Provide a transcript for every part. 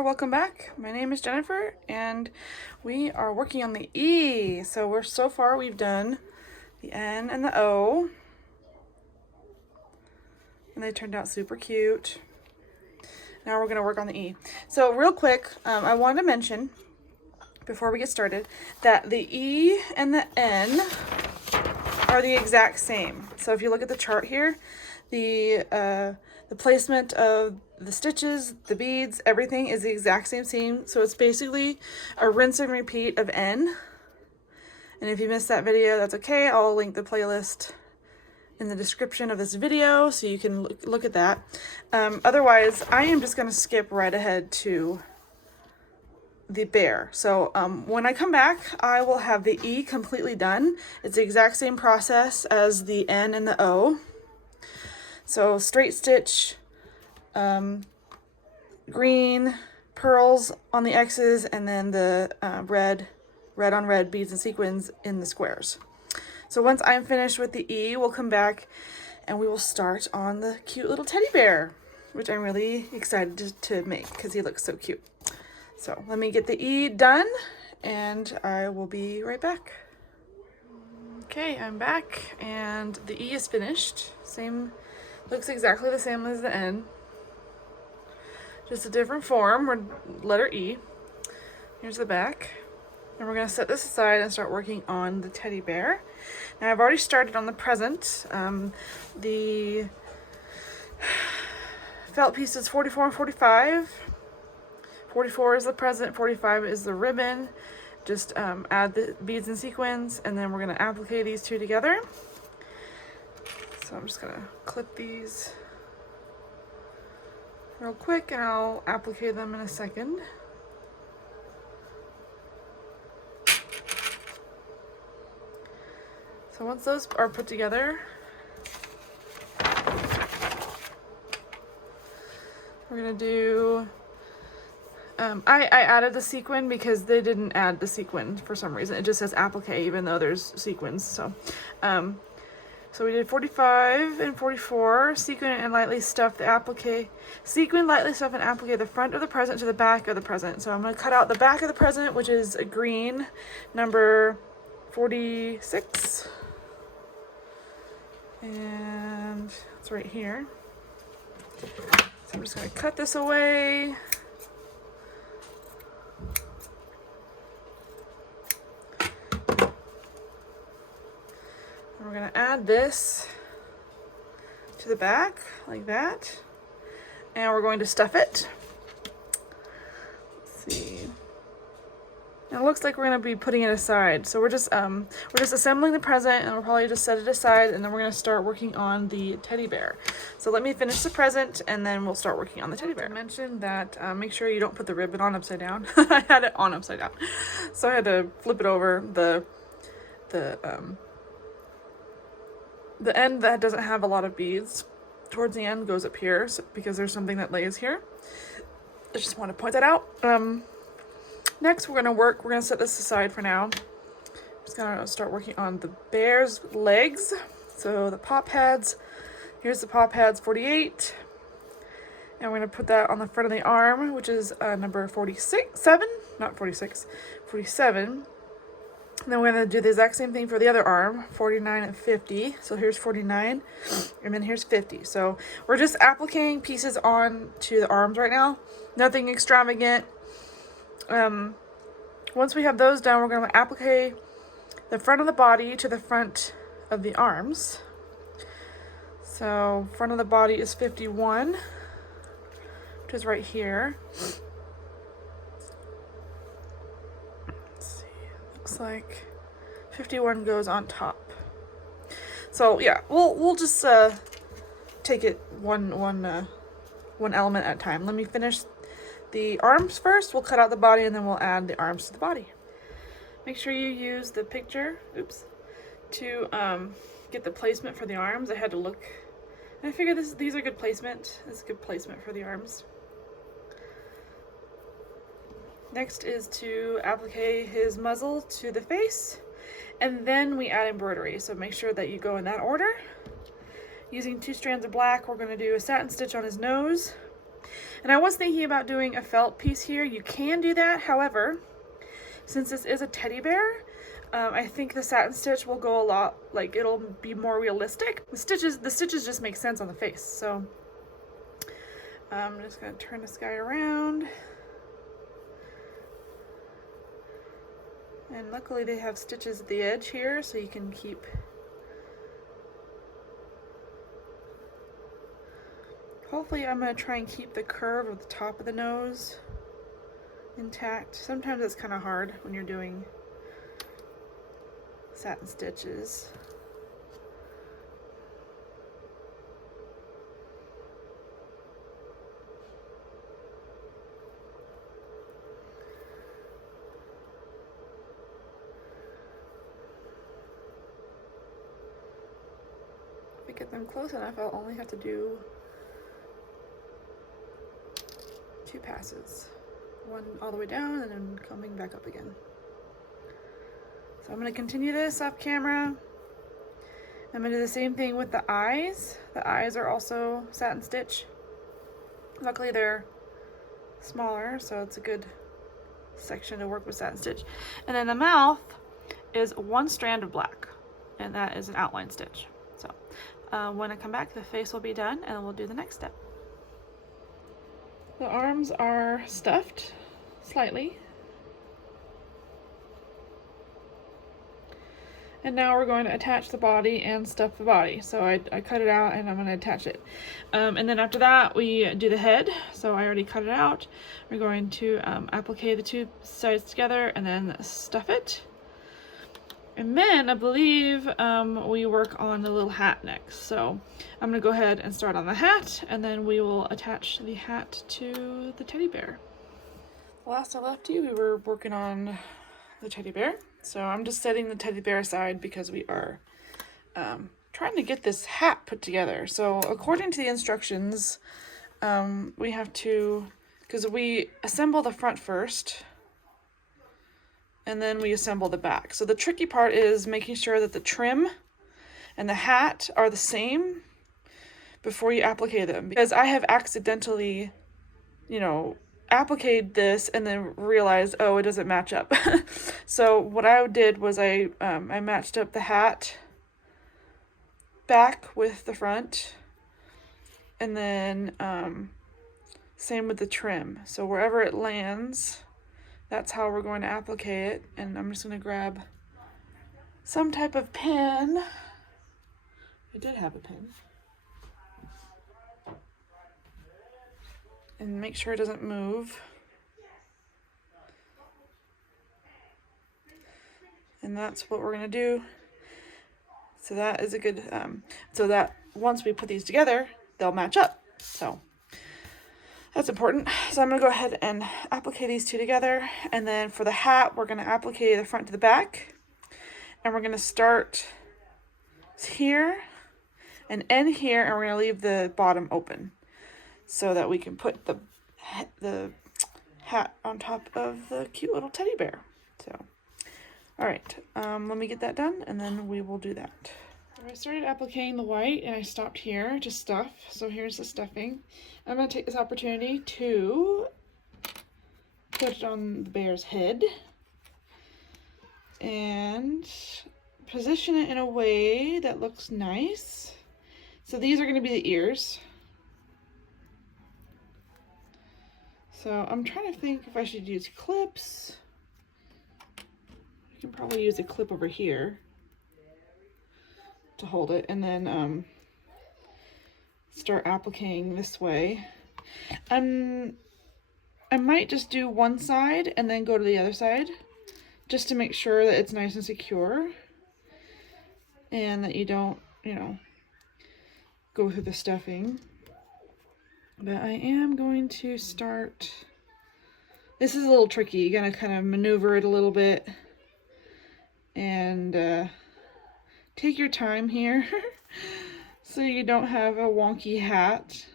or welcome back. My name is Jennifer and we are working on the E. So so far we've done the N and the O and they turned out super cute. Now we're going to work on the E. So real quick, I wanted to mention before we get started that the E and the N are the exact same. So if you look at the chart here, the placement of the stitches, the beads, everything is the exact same seam. So it's basically a rinse and repeat of N. And if you missed that video, that's okay. I'll link the playlist in the description of this video so you can look at that. Otherwise, I am just going to skip right ahead to the bear. So when I come back, I will have the E completely done. It's the exact same process as the N and the O. So straight stitch, green pearls on the X's, and then the red on red beads and sequins in the squares. So once I'm finished with the E, we'll come back and we will start on the cute little teddy bear, which I'm really excited to make because he looks so cute. So let me get the E done and I will be right back. Okay, I'm back and the E is finished. Looks exactly the same as the N. Just a different form, or letter E. Here's the back. And we're going to set this aside and start working on the teddy bear. Now I've already started on the present. The felt piece is 44 and 45. 44 is the present, 45 is the ribbon. Just add the beads and sequins, and then we're going to applique these two together. So I'm just going to clip these real quick and I'll applique them in a second. So once those are put together, we're going to do, I added the sequin because they didn't add the sequin for some reason. It just says applique even though there's sequins. So we did 45 and 44, sequin and lightly stuff the applique. Sequin, lightly stuff and applique the front of the present to the back of the present. So I'm going to cut out the back of the present, which is a green, number 46. And it's right here. So I'm just going to cut this away. We're going to add this to the back like that, and we're going to stuff it. Let's see. And it looks like we're going to be putting it aside. So we're just assembling the present, and we'll probably just set it aside, and then we're going to start working on the teddy bear. So let me finish the present, and then we'll start working on the teddy bear. I mentioned that make sure you don't put the ribbon on upside down. I had it on upside down, so I had to flip it over. The end that doesn't have a lot of beads towards the end goes up here, because there's something that lays here. I just want to point that out. Next we're going to set this aside for now. I'm just going to start working on the bear's legs. So the paw pads, here's the paw pads 48. And we're going to put that on the front of the arm, which is number 47. And then we're going to do the exact same thing for the other arm, 49 and 50. So here's 49, and then here's 50. So we're just appliquing pieces on to the arms right now. Nothing extravagant. Once we have those done, we're going to applique the front of the body to the front of the arms. So front of the body is 51, which is right here. Looks like 51 goes on top. So yeah, we'll just take it one element at a time. Let me finish the arms first. We'll cut out the body and then we'll add the arms to the body. Make sure you use the picture, to get the placement for the arms. I had to look, and I figured these are good placement. This is good placement for the arms. Next is to applique his muzzle to the face, and then we add embroidery. So make sure that you go in that order. Using 2 strands of black, we're going to do a satin stitch on his nose, And I was thinking about doing a felt piece here. You can do that. However, since this is a teddy bear, I think the satin stitch will go a lot, like it'll be more realistic. The stitches just make sense on the face. So I'm just gonna turn this guy around. And luckily they have stitches at the edge here, so you can keep hopefully I'm going to try and keep the curve of the top of the nose intact. Sometimes it's kind of hard when you're doing satin stitches. If I get them close enough, I'll only have to do 2 passes. One all the way down and then coming back up again. So I'm going to continue this off camera. I'm going to do the same thing with the eyes. The eyes are also satin stitch. Luckily they're smaller, so it's a good section to work with satin stitch. And then the mouth is 1 strand of black, and that is an outline stitch. So when I come back, the face will be done, and then we'll do the next step. The arms are stuffed slightly. And now we're going to attach the body and stuff the body. So I cut it out and I'm going to attach it. And then after that we do the head. So I already cut it out. We're going to applique the 2 sides together and then stuff it. And then I believe we work on the little hat next. So I'm going to go ahead and start on the hat, and then we will attach the hat to the teddy bear. Last I left you, we were working on the teddy bear. So I'm just setting the teddy bear aside because we are trying to get this hat put together. So according to the instructions, we have to, because we assemble the front first, and then we assemble the back. So the tricky part is making sure that the trim and the hat are the same before you applique them. Because I have accidentally, appliqued this and then realized, oh, it doesn't match up. So what I did was I matched up the hat back with the front, and then same with the trim. So wherever it lands, that's how we're going to applique it. And I'm just going to grab some type of pen. I did have a pen. And make sure it doesn't move. And that's what we're going to do. So that is a good, so that once we put these together, they'll match up. So that's important. So I'm going to go ahead and applique these 2 together. And then for the hat, we're going to applique the front to the back. And we're going to start here and end here, and we're going to leave the bottom open so that we can put the hat on top of the cute little teddy bear. So, all right, let me get that done, and then we will do that. I started appliquing the white, and I stopped here to stuff. So here's the stuffing. I'm going to take this opportunity to put it on the bear's head and position it in a way that looks nice. So these are going to be the ears. So I'm trying to think if I should use clips. I can probably use a clip over here to hold it, and then start appliquing this way. I might just do one side and then go to the other side, just to make sure that it's nice and secure, and that you don't, go through the stuffing. But I am going to start. This is a little tricky. You gotta kind of maneuver it a little bit, and take your time here so you don't have a wonky hat.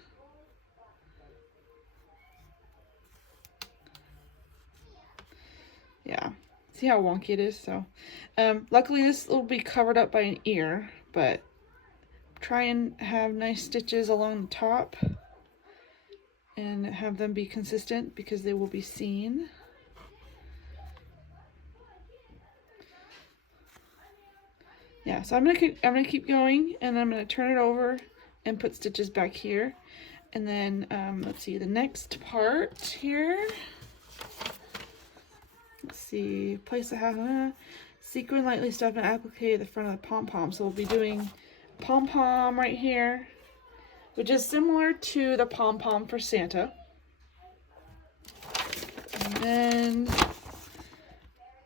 Yeah, see how wonky it is? So luckily this will be covered up by an ear, but try and have nice stitches along the top and have them be consistent because they will be seen. Yeah, so I'm gonna keep going, and I'm gonna turn it over and put stitches back here. And then let's see the next part here. Let's see, place the hat, sequin lightly stuff and applique the front of the pom-pom. So we'll be doing pom-pom right here, which is similar to the pom-pom for Santa. And then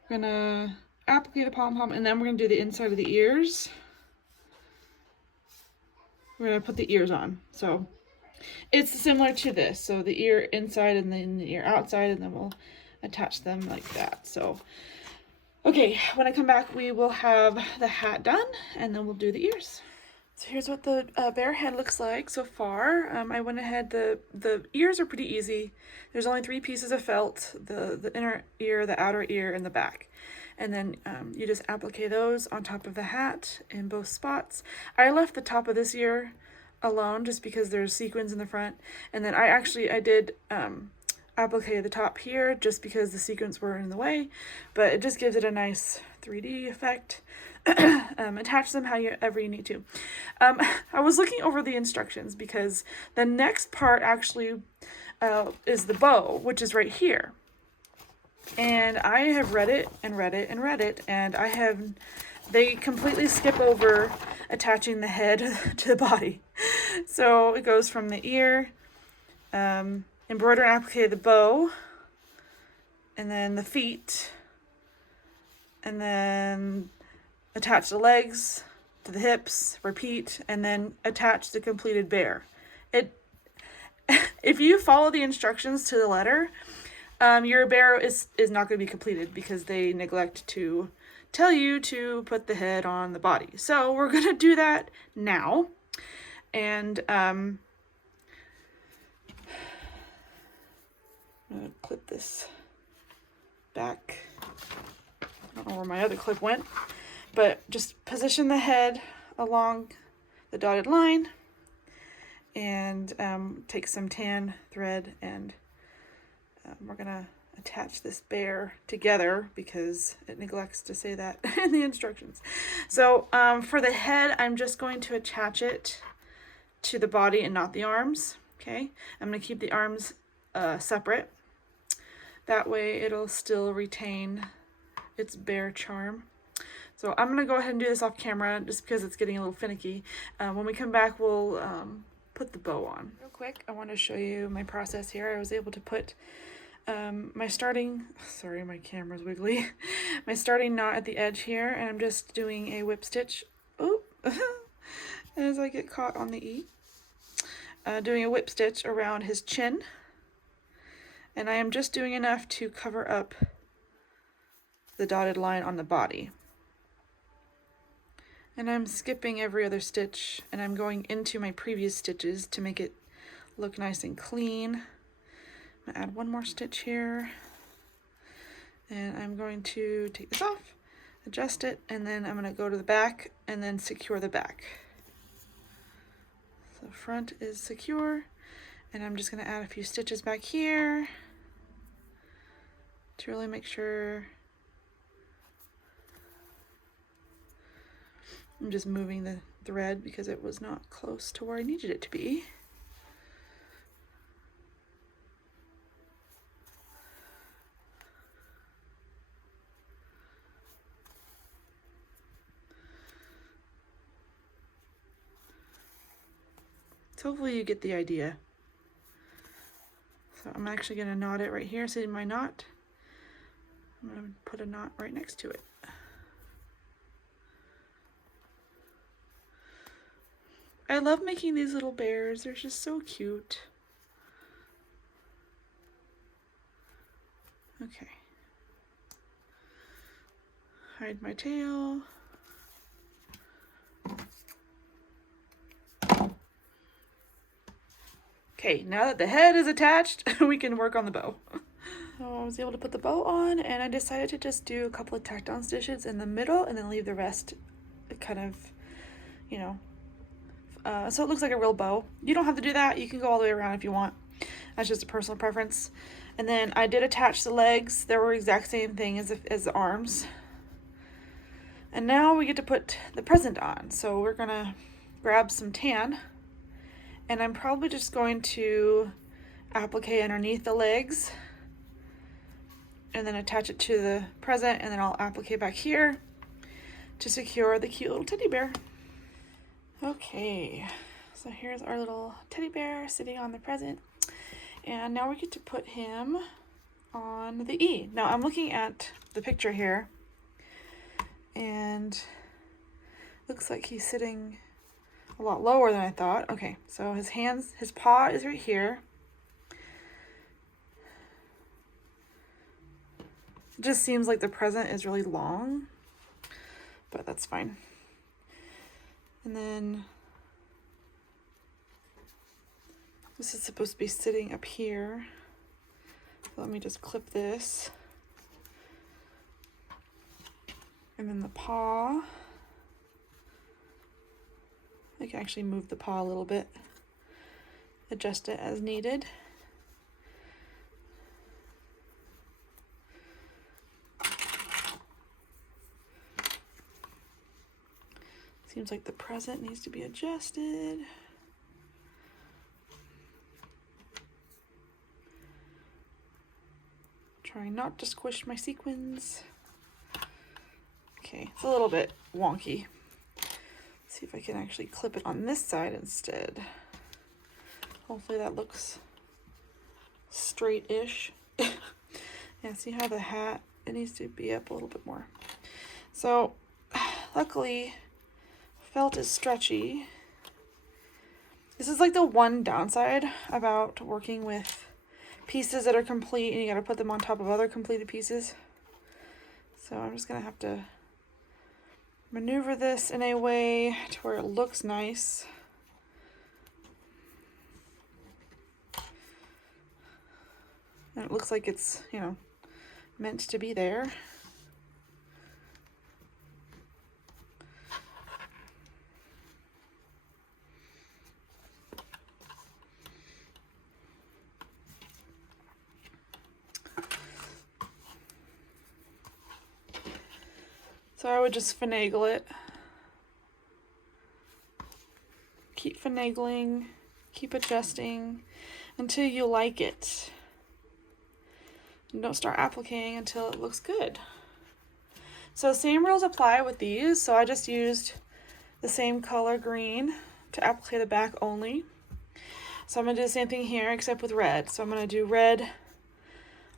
we're gonna applique the pom-pom, and then we're gonna do the inside of the ears. We're gonna put the ears on. So it's similar to this. So the ear inside and then the ear outside, and then we'll attach them like that. So, okay, when I come back, we will have the hat done, and then we'll do the ears. So here's what the bear head looks like so far. I went ahead, the ears are pretty easy. There's only 3 pieces of felt, the inner ear, the outer ear, and the back. And then you just applique those on top of the hat in both spots. I left the top of this ear alone just because there's sequins in the front. And then I did applique the top here just because the sequins were in the way, but it just gives it a nice 3D effect. Attach them however you need to. I was looking over the instructions because the next part actually is the bow, which is right here. And I have read it and read it and read it, and they completely skip over attaching the head to the body. So it goes from the ear, embroider and applique the bow, and then the feet, and then attach the legs to the hips, repeat, and then attach the completed bear. If you follow the instructions to the letter, your bear is not going to be completed because they neglect to tell you to put the head on the body. So we're going to do that now. And I'm going to clip this back. I don't know where my other clip went, but just position the head along the dotted line and take some tan thread, and we're gonna attach this bear together because it neglects to say that in the instructions. So for the head, I'm just going to attach it to the body and not the arms. Okay, I'm gonna keep the arms separate. That way it'll still retain its bear charm. So I'm gonna go ahead and do this off camera just because it's getting a little finicky. When we come back, we'll put the bow on. Real quick, I want to show you my process here. I was able to put my starting wiggly. My starting knot at the edge here, and I'm just doing a whip stitch. Oop, as I get caught on the E. Doing a whip stitch around his chin, and I am just doing enough to cover up the dotted line on the body. And I'm skipping every other stitch, and I'm going into my previous stitches to make it look nice and clean. I'm gonna add one more stitch here, and I'm going to take this off, adjust it, and then I'm gonna go to the back and then secure the back. So front is secure, and I'm just gonna add a few stitches back here to really make sure. I'm just moving the thread because it was not close to where I needed it to be. So hopefully you get the idea. So I'm actually going to knot it right here. See my knot? I'm going to put a knot right next to it. I love making these little bears. They're just so cute. Okay. Hide my tail. Okay, now that the head is attached, we can work on the bow. So I was able to put the bow on, and I decided to just do a couple of tacked on stitches in the middle and then leave the rest kind of, you know, so it looks like a real bow. You don't have to do that. You can go all the way around if you want. That's just a personal preference. And then I did attach the legs. They were the exact same thing as the arms. And now we get to put the present on. So we're gonna grab some tan, and I'm probably just going to applique underneath the legs and then attach it to the present, and then I'll applique back here to secure the cute little teddy bear. Okay, so here's our little teddy bear sitting on the present, and now we get to put him on the E. Now I'm looking at the picture here, and looks like he's sitting a lot lower than I thought. Okay, so his paw is right here. It just seems like the present is really long, but that's fine. And then this is supposed to be sitting up here. So let me just clip this. And then the paw, I can actually move the paw a little bit, adjust it as needed. Seems like the present needs to be adjusted. Trying not to squish my sequins. Okay, it's a little bit wonky. Let's see if I can actually clip it on this side instead. Hopefully that looks straight-ish. Yeah, see how the hat, it needs to be up a little bit more. So, luckily, felt is stretchy. This is like the one downside about working with pieces that are complete and you gotta put them on top of other completed pieces. So I'm just gonna have to maneuver this in a way to where it looks nice. And it looks like it's, you know, meant to be there. So I would just finagle it. Keep finagling, keep adjusting until you like it. And don't start appliquing until it looks good. So same rules apply with these. So I just used the same color green to applique the back only. So I'm gonna do the same thing here except with red. So I'm gonna do red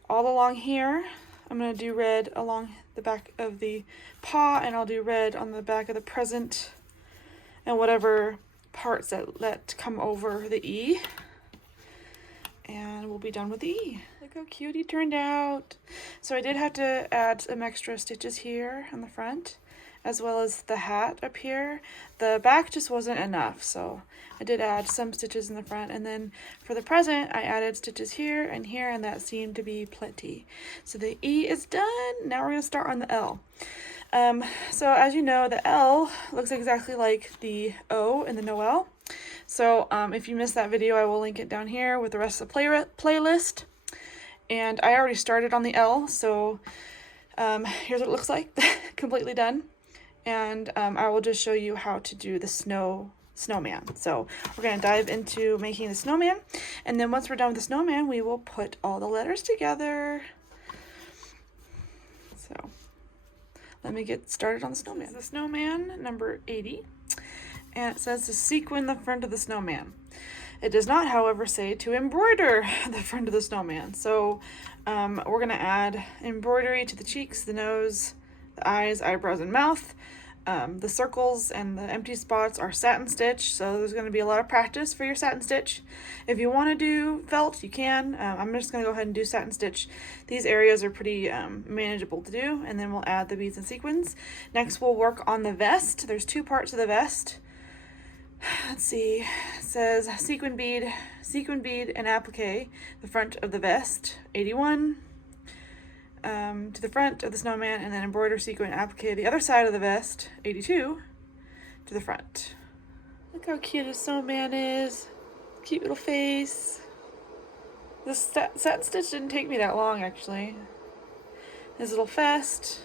all along here. I'm gonna do red along the back of the paw, and I'll do red on the back of the present and whatever parts that come over the E. And we'll be done with the E. Look how cute he turned out. So I did have to add some extra stitches here on the front, as well as the hat up here. The back just wasn't enough, so I did add some stitches in the front, and then for the present I added stitches here, and that seemed to be plenty. So the E is done. Now we're going to start on the L. So as you know, the L looks exactly like the O in the Noel. So if you missed that video, I will link it down here with the rest of the playlist. And I already started on the L, so here's what it looks like, completely done. And I will just show you how to do the snowman. So we're going to dive into making the snowman, and then once we're done with the snowman, we will put all the letters together. So let me get started on the snowman. This is the snowman number 80, and it says to sequin the front of the snowman. It does not, however, say to embroider the front of the snowman. So we're going to add embroidery to the cheeks, the nose, the eyes, eyebrows, and mouth. The circles and the empty spots are satin stitch, so there's going to be a lot of practice for your satin stitch. If you want to do felt, you can. I'm just going to go ahead and do satin stitch. These areas are pretty manageable to do, and then we'll add the beads and sequins. Next, we'll work on the vest. There's two parts of the vest. Let's see, it says sequin bead, and applique the front of the vest, 81. To the front of the snowman, and then embroider, sequin, applique the other side of the vest, 82, to the front. Look how cute his snowman is. Cute little face. This set stitch didn't take me that long, actually. This little fest.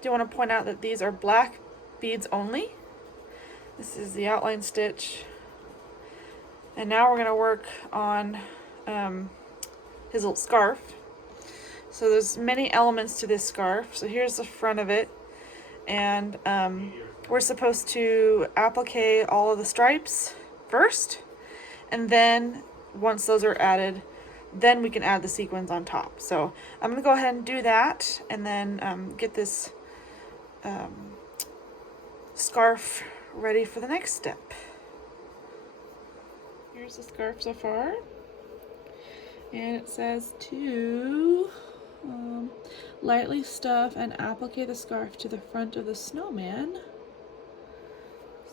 Do want to point out that these are black beads only. This is the outline stitch. And now we're going to work on his little scarf. So there's many elements to this scarf. So here's the front of it. And we're supposed to applique all of the stripes first. And then once those are added, then we can add the sequins on top. So I'm going to go ahead and do that and then get this scarf ready for the next step. Here's the scarf so far. And it says to lightly stuff and applique the scarf to the front of the snowman.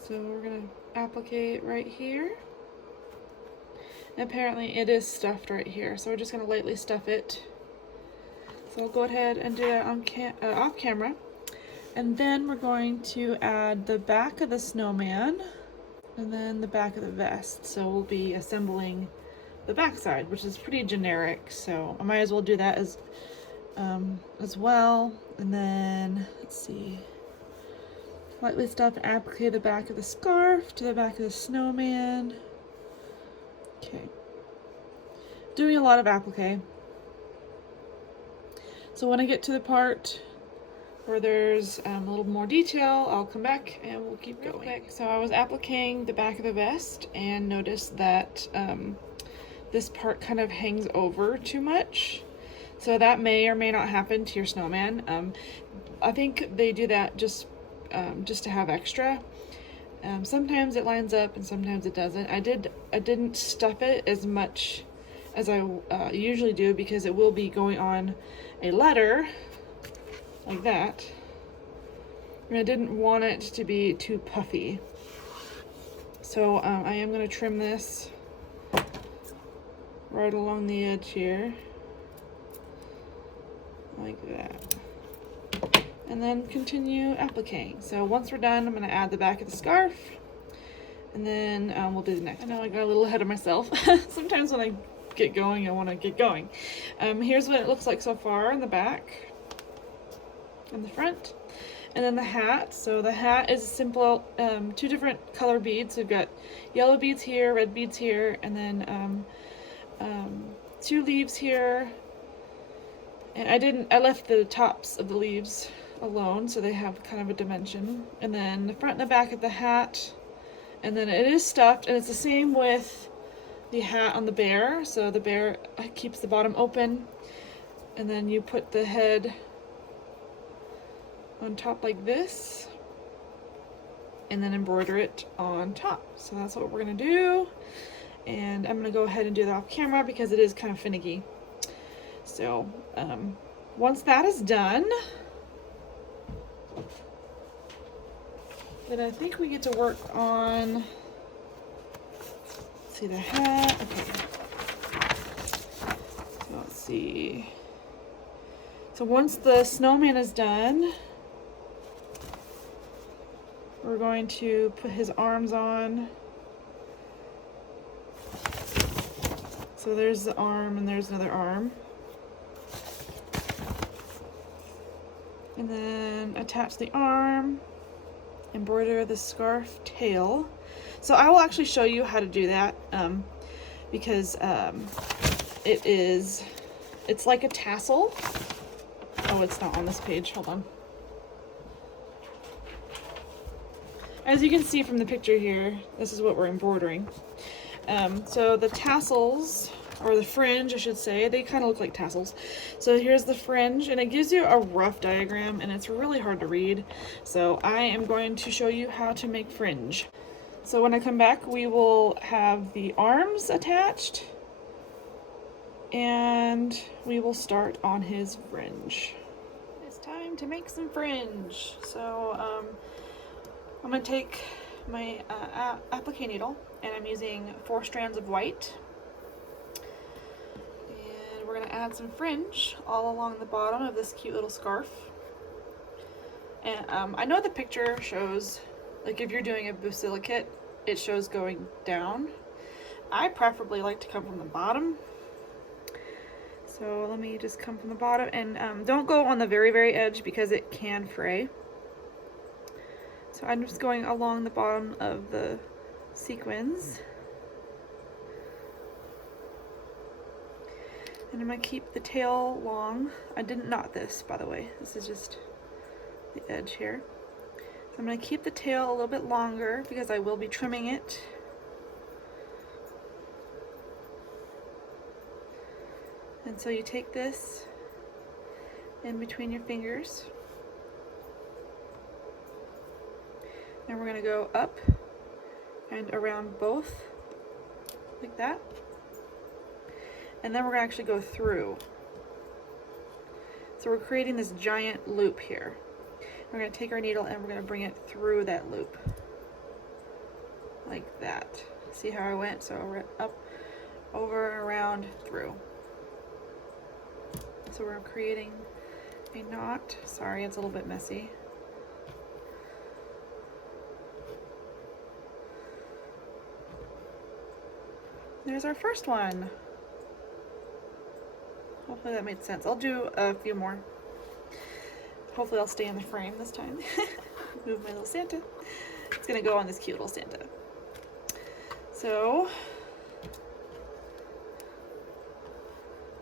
So we're going to applique it right here. Apparently it is stuffed right here, so we're just going to lightly stuff it. So I'll go ahead and do that on off camera. And then we're going to add the back of the snowman and then the back of the vest. So we'll be assembling the back side, which is pretty generic, so I might as well do that as well. And then let's see, lightly stuff and applique the back of the scarf to the back of the snowman. Okay, doing a lot of applique. So when I get to the part where there's a little more detail, I'll come back and we'll keep going. So I was appliquing the back of the vest and noticed that this part kind of hangs over too much. So that may or may not happen to your snowman. I think they do that just to have extra. Sometimes it lines up and sometimes it doesn't. I didn't stuff it as much as I usually do because it will be going on a letter like that. And I didn't want it to be too puffy. So I am going to trim this right along the edge here. Like that. And then continue appliquing. So once we're done, I'm going to add the back of the scarf, and then we'll do the next. I know I got a little ahead of myself. Sometimes when I get going, I want to get going. Here's what it looks like so far in the back and the front. And then the hat. So the hat is simple, 2 different color beads. We've got yellow beads here, red beads here, and then 2 leaves here. And I left the tops of the leaves alone, so they have kind of a dimension. And then the front and the back of the hat, and then it is stuffed, and it's the same with the hat on the bear. So the bear keeps the bottom open, and then you put the head on top like this, and then embroider it on top. So that's what we're gonna do, and I'm gonna go ahead and do that off camera because it is kind of finicky. So once that is done, then I think we get to work on, let's see, the hat. Okay. So let's see. So once the snowman is done, we're going to put his arms on. So there's the arm and there's another arm. And then attach the arm, embroider the scarf tail. So I will actually show you how to do that because it's like a tassel. Oh, it's not on this page, hold on. As you can see from the picture here, this is what we're embroidering. So the tassels, or the fringe I should say, they kind of look like tassels. So here's the fringe, and it gives you a rough diagram, and it's really hard to read. So I am going to show you how to make fringe. So when I come back, we will have the arms attached, and we will start on his fringe. It's time to make some fringe. So I'm going to take my applique needle, and I'm using 4 strands of white. And we're going to add some fringe all along the bottom of this cute little scarf. And I know the picture shows, like if you're doing a basilicate, it shows going down. I preferably like to come from the bottom. So let me just come from the bottom, and don't go on the very, very edge because it can fray. So I'm just going along the bottom of the sequins. And I'm going to keep the tail long. I didn't knot this, by the way. This is just the edge here. So I'm going to keep the tail a little bit longer because I will be trimming it. And so you take this in between your fingers, and we're going to go up and around both like that, and then we're going to actually go through. So we're creating this giant loop here. We're going to take our needle and we're going to bring it through that loop like that. See how I went? So up, over, around, through. So we're creating a knot. Sorry, it's a little bit messy. There's our first one. Hopefully that made sense. I'll do a few more. Hopefully I'll stay in the frame this time. Move my little Santa. It's gonna go on this cute little Santa. So,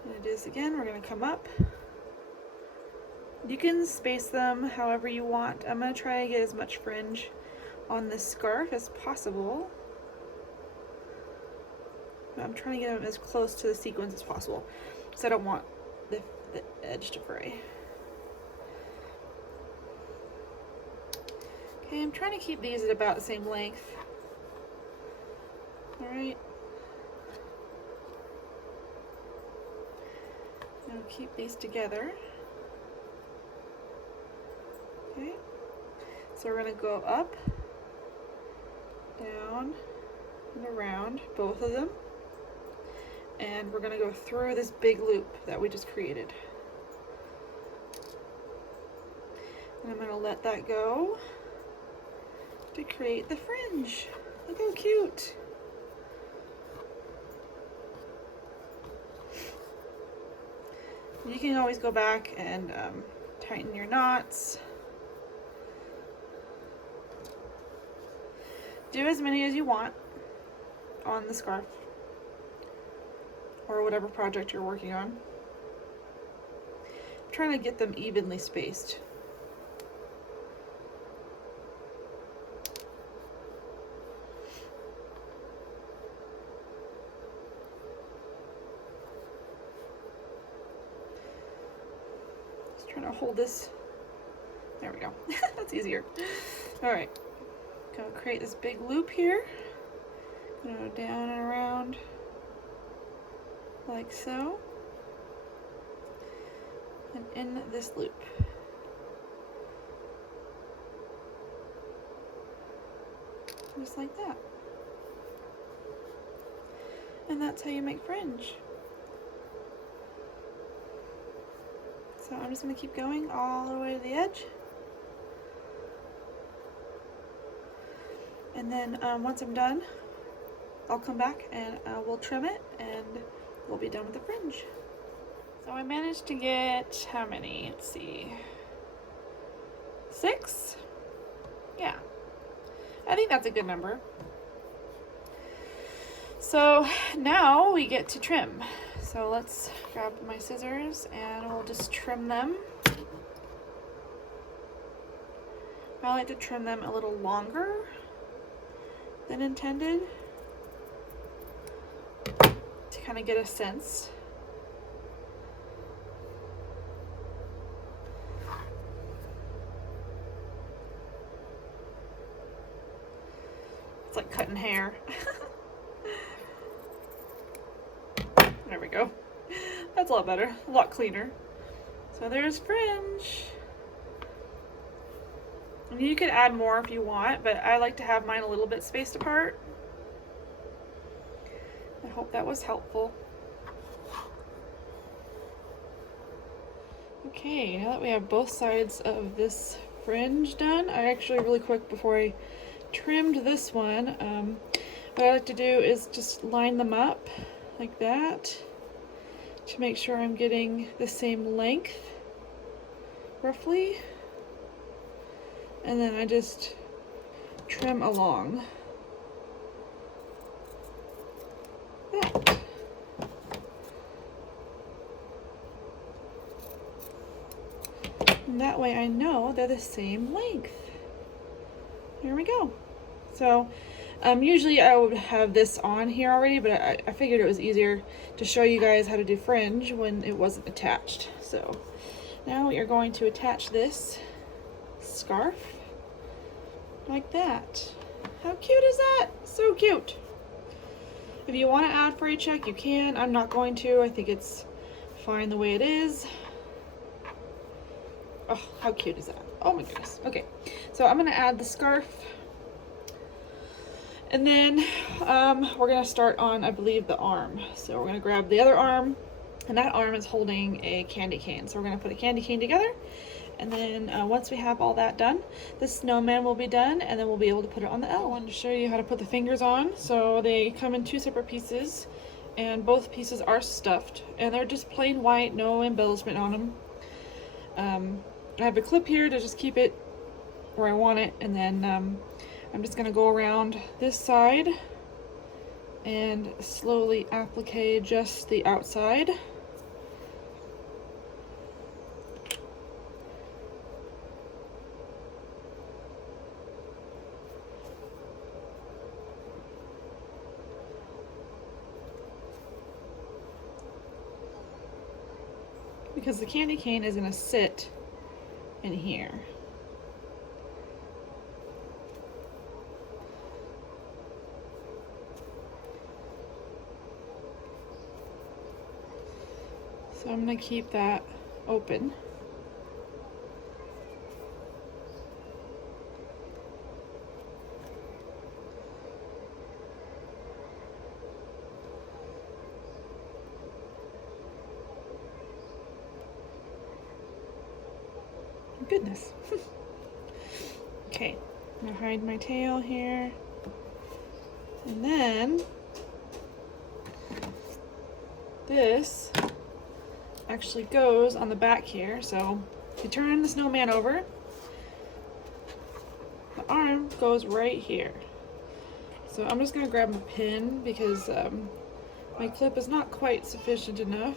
I'm gonna do this again. We're gonna come up. You can space them however you want. I'm gonna try to get as much fringe on this scarf as possible. I'm trying to get them as close to the sequins as possible, because I don't want the edge to fray. Okay, I'm trying to keep these at about the same length. All right. Now keep these together. Okay. So we're gonna go up, down, and around both of them. And we're gonna go through this big loop that we just created. And I'm gonna let that go to create the fringe. Look how cute. You can always go back and tighten your knots. Do as many as you want on the scarf or whatever project you're working on. I'm trying to get them evenly spaced. Just trying to hold this. There we go. That's easier. All right. Gonna create this big loop here. Go down and around like so, and in this loop. Just like that. And that's how you make fringe. So I'm just going to keep going all the way to the edge. And then once I'm done, I'll come back and we'll trim it and we'll be done with the fringe. So I managed to get, how many? Let's see. 6? Yeah. I think that's a good number. So now we get to trim. So let's grab my scissors and we'll just trim them. I like to trim them a little longer than intended to kind of get a sense. It's like cutting hair. There we go. That's a lot better, a lot cleaner. So there's fringe. And you could add more if you want, but I like to have mine a little bit spaced apart. I hope that was helpful. Okay, now that we have both sides of this fringe done, I actually really quick before I trimmed this one, what I like to do is just line them up like that, to make sure I'm getting the same length, roughly. And then I just trim along that. And that way I know they're the same length. There we go. So usually I would have this on here already, but I figured it was easier to show you guys how to do fringe when it wasn't attached. So now we are going to attach this scarf like that. How cute is that? So cute. If you want to add fray check, you can. I'm not going to. I think it's fine the way it is. Oh, how cute is that? Oh my goodness. Okay, so I'm gonna add the scarf. And then we're gonna start on, I believe, the arm. So we're gonna grab the other arm, and that arm is holding a candy cane. So we're gonna put a candy cane together. And then once we have all that done, the snowman will be done, and then we'll be able to put it on the L. I wanted to show you how to put the fingers on. So they come in 2 separate pieces, and both pieces are stuffed, and they're just plain white, no embellishment on them. I have a clip here to just keep it where I want it, and then I'm just gonna go around this side and slowly applique just the outside. Because the candy cane is gonna sit in here. So I'm gonna keep that open. Goodness. Okay, I'm gonna hide my tail here. And then this actually goes on the back here. So if you turn the snowman over, the arm goes right here. So I'm just gonna grab a pin because my clip is not quite sufficient enough.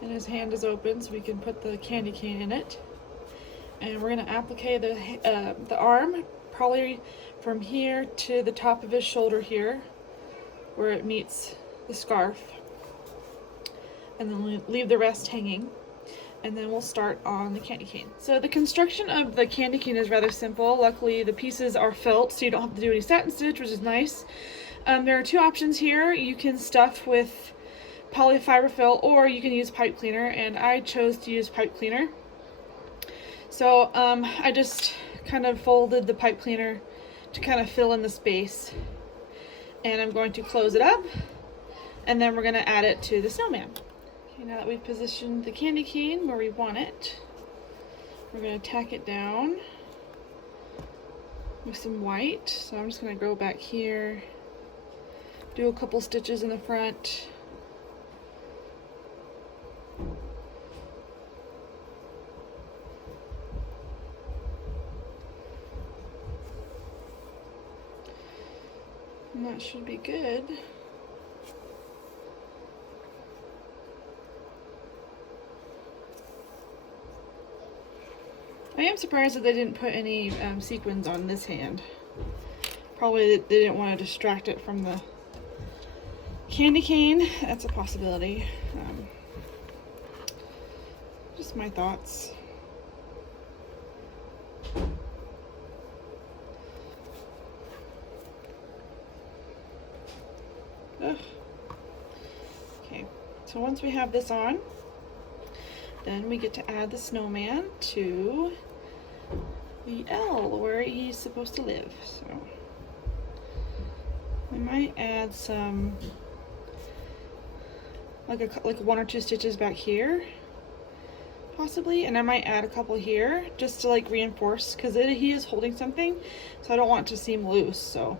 And his hand is open, so we can put the candy cane in it. And we're gonna applique the arm probably from here to the top of his shoulder here, where it meets the scarf, and then leave the rest hanging. And then we'll start on the candy cane. So the construction of the candy cane is rather simple. Luckily, the pieces are felt, so you don't have to do any satin stitch, which is nice. There are 2 options here. You can stuff with polyfiber fill, or you can use pipe cleaner, and I chose to use pipe cleaner. So I just kind of folded the pipe cleaner to kind of fill in the space, and I'm going to close it up, and then we're going to add it to the snowman. Okay, now that we've positioned the candy cane where we want it, we're going to tack it down with some white. So I'm just going to go back here, do a couple stitches in the front, and that should be good. I am surprised that they didn't put any sequins on this hand. Probably they didn't want to distract it from the candy cane. That's a possibility. Just my thoughts. Ugh. Okay, so once we have this on, then we get to add the snowman to the L where he's supposed to live. So we might add some, like 1 or 2 stitches back here, possibly, and I might add a couple here just to like reinforce, because he is holding something, so I don't want it to seem loose. So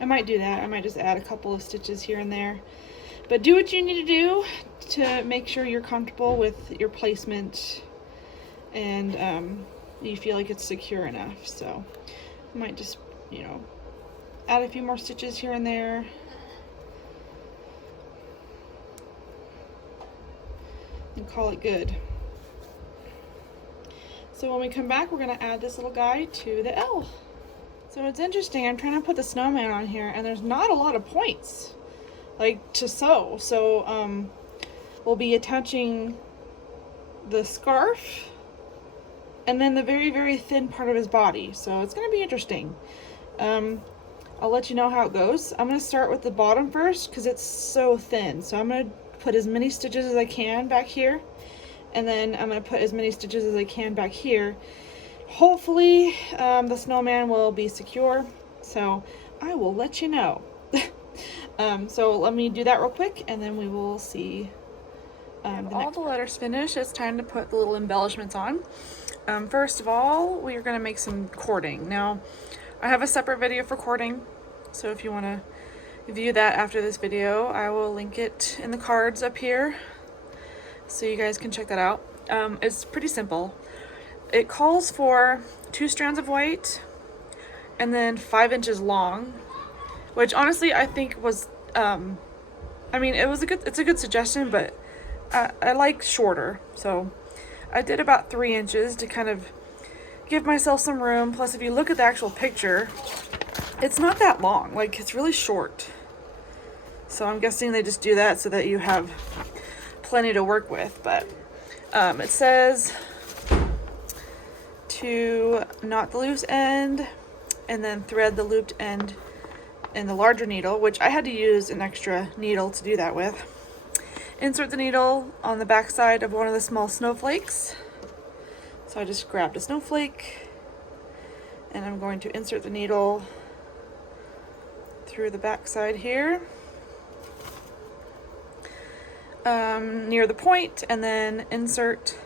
I might do that. I might just add a couple of stitches here and there. But do what you need to do to make sure you're comfortable with your placement and you feel like it's secure enough. So I might just, you know, add a few more stitches here and there. And call it good. So when we come back, we're going to add this little guy to the L. So it's interesting, I'm trying to put the snowman on here and there's not a lot of points like to sew. So we'll be attaching the scarf and then the very, very thin part of his body. So it's going to be interesting. I'll let you know how it goes. I'm going to start with the bottom first because it's so thin. So I'm going to put as many stitches as I can back here. And then I'm going to put as many stitches as I can back here. Hopefully the snowman will be secure. So I will let you know. So let me do that real quick and then we will see. All the letters finished, it's time to put the little embellishments on. First of all, we are going to make some cording. Now, I have a separate video for cording, so if you want to view that after this video, I will link it in the cards up here, so you guys can check that out. It's pretty simple. It calls for 2 strands of white and then 5 inches long, which honestly I think was, I mean, it's a good suggestion, but I like shorter, so I did about 3 inches to kind of give myself some room. Plus, if you look at the actual picture, it's not that long, like it's really short. So I'm guessing they just do that so that you have plenty to work with. But it says to knot the loose end and then thread the looped end in the larger needle, which I had to use an extra needle to do that with. Insert the needle on the back side of one of the small snowflakes. So I just grabbed a snowflake and I'm going to insert the needle through the back side here, near the point, and then insert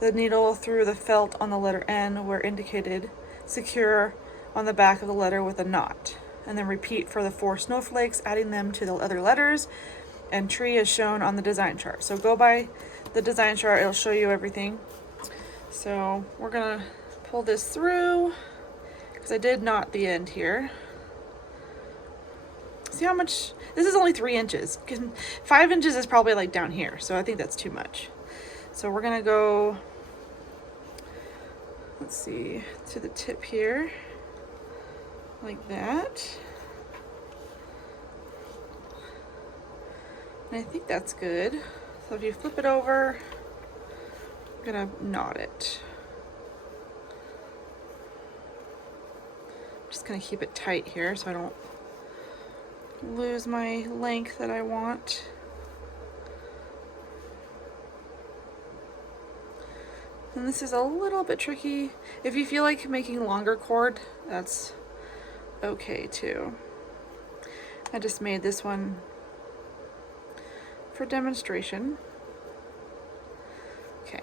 the needle through the felt on the letter N where indicated, secure on the back of the letter with a knot, and then repeat for the 4 snowflakes, adding them to the other letters, and tree is shown on the design chart. So go by the design chart, it'll show you everything. So we're gonna pull this through because I did knot the end here. See how much, this is only 3 inches. 5 inches is probably like down here, so I think that's too much. So we're gonna go, let's see, to the tip here, like that. And I think that's good. So if you flip it over, I'm gonna knot it. I'm just gonna keep it tight here so I don't lose my length that I want. And this is a little bit tricky. If you feel like making longer cord, that's okay too. I just made this one for demonstration. Okay,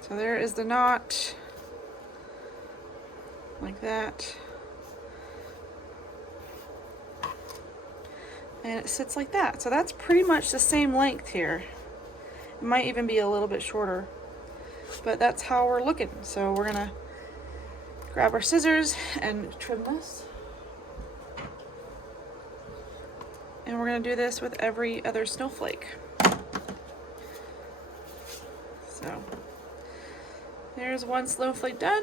so there is the knot, like that. And it sits like that. So that's pretty much the same length here. It might even be a little bit shorter, but that's how we're looking. So we're gonna grab our scissors and trim this. And we're gonna do this with every other snowflake. So there's one snowflake done.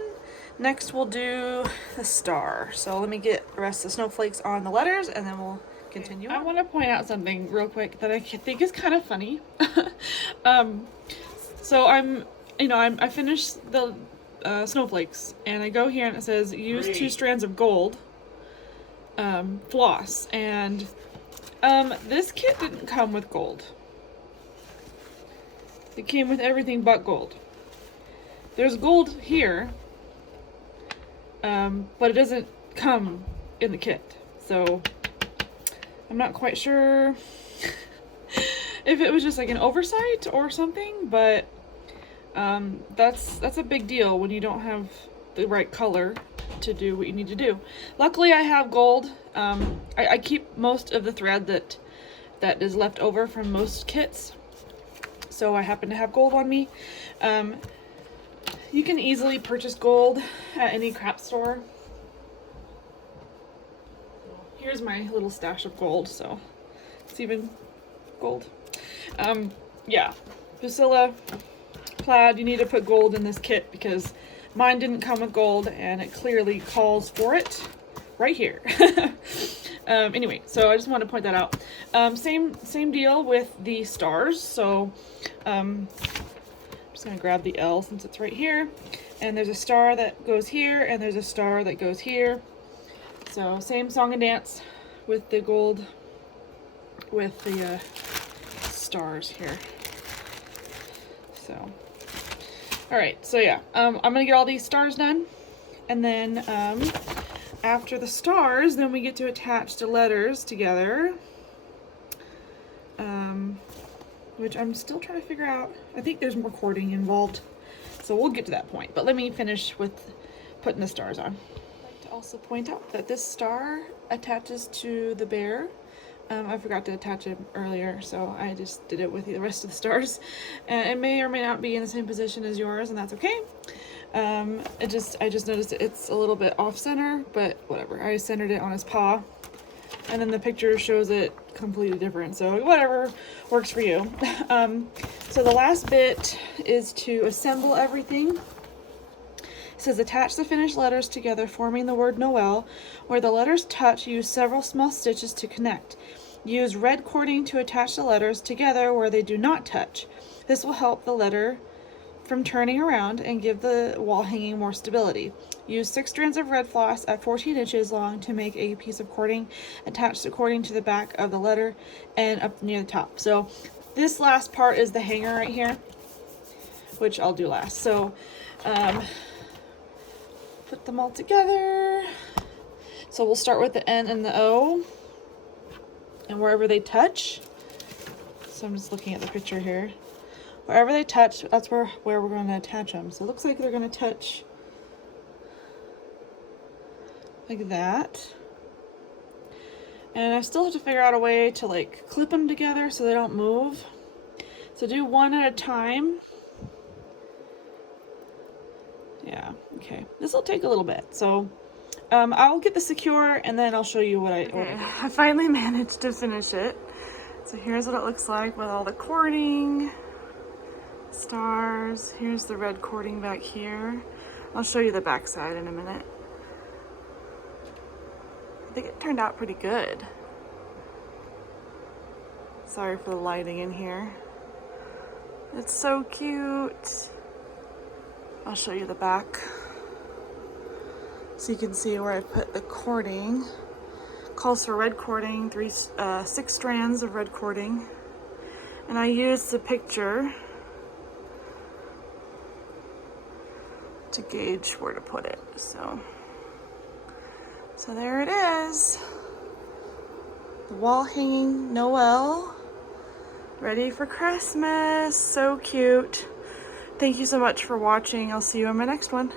Next we'll do the star. So let me get the rest of the snowflakes on the letters and then we'll continue. I want to point out something real quick that I think is kind of funny. So I finished the snowflakes and I go here and it says use 2 strands of gold floss, and this kit didn't come with gold. It came with everything but gold. There's gold here, but it doesn't come in the kit. So I'm not quite sure if it was just like an oversight or something, but that's a big deal when you don't have the right color to do what you need to do. Luckily I have gold. I keep most of the thread that is left over from most kits, so I happen to have gold on me. You can easily purchase gold at any craft store. Here's my little stash of gold, so it's even gold. Yeah, Priscilla plaid, you need to put gold in this kit because mine didn't come with gold and it clearly calls for it right here. Anyway, so I just want to point that out. Same deal with the stars. So I'm just gonna grab the L since it's right here, and there's a star that goes here and there's a star that goes here. So same song and dance with the gold with the stars here. So all right, so yeah, I'm gonna get all these stars done, and then after the stars, then we get to attach the letters together, which I'm still trying to figure out. I think there's more cording involved, so we'll get to that point, but let me finish with putting the stars on. I'd like to also point out that this star attaches to the bear. I forgot to attach it earlier, so I just did it with the rest of the stars. And it may or may not be in the same position as yours, and that's okay. I just noticed it's a little bit off center, but whatever. I centered it on his paw, and then the picture shows it completely different, so whatever works for you. So the last bit is to assemble everything. It says attach the finished letters together, forming the word Noel. Where the letters touch, use several small stitches to connect. Use red cording to attach the letters together where they do not touch. This will help the letter from turning around and give the wall hanging more stability. Use 6 strands of red floss at 14 inches long to make a piece of cording. Attach the cording to the back of the letter and up near the top. So this last part is the hanger right here, which I'll do last. So put them all together. So we'll start with the N and the O, and wherever they touch, so I'm just looking at the picture here, wherever they touch, that's where we're going to attach them. So it looks like they're going to touch like that, and I still have to figure out a way to like clip them together so they don't move. So do one at a time. Yeah, okay, this will take a little bit, so I'll get the secure and then I'll show you what I ordered. Okay, I finally managed to finish it. So here's what it looks like with all the cording, stars. Here's the red cording back here. I'll show you the back side in a minute. I think it turned out pretty good. Sorry for the lighting in here. It's so cute. I'll show you the back, so you can see where I put the cording. Calls for red cording, 6 strands of red cording, and I used the picture to gauge where to put it. So there it is, the wall hanging Noel, ready for Christmas. So cute. Thank you so much for watching. I'll see you on my next one.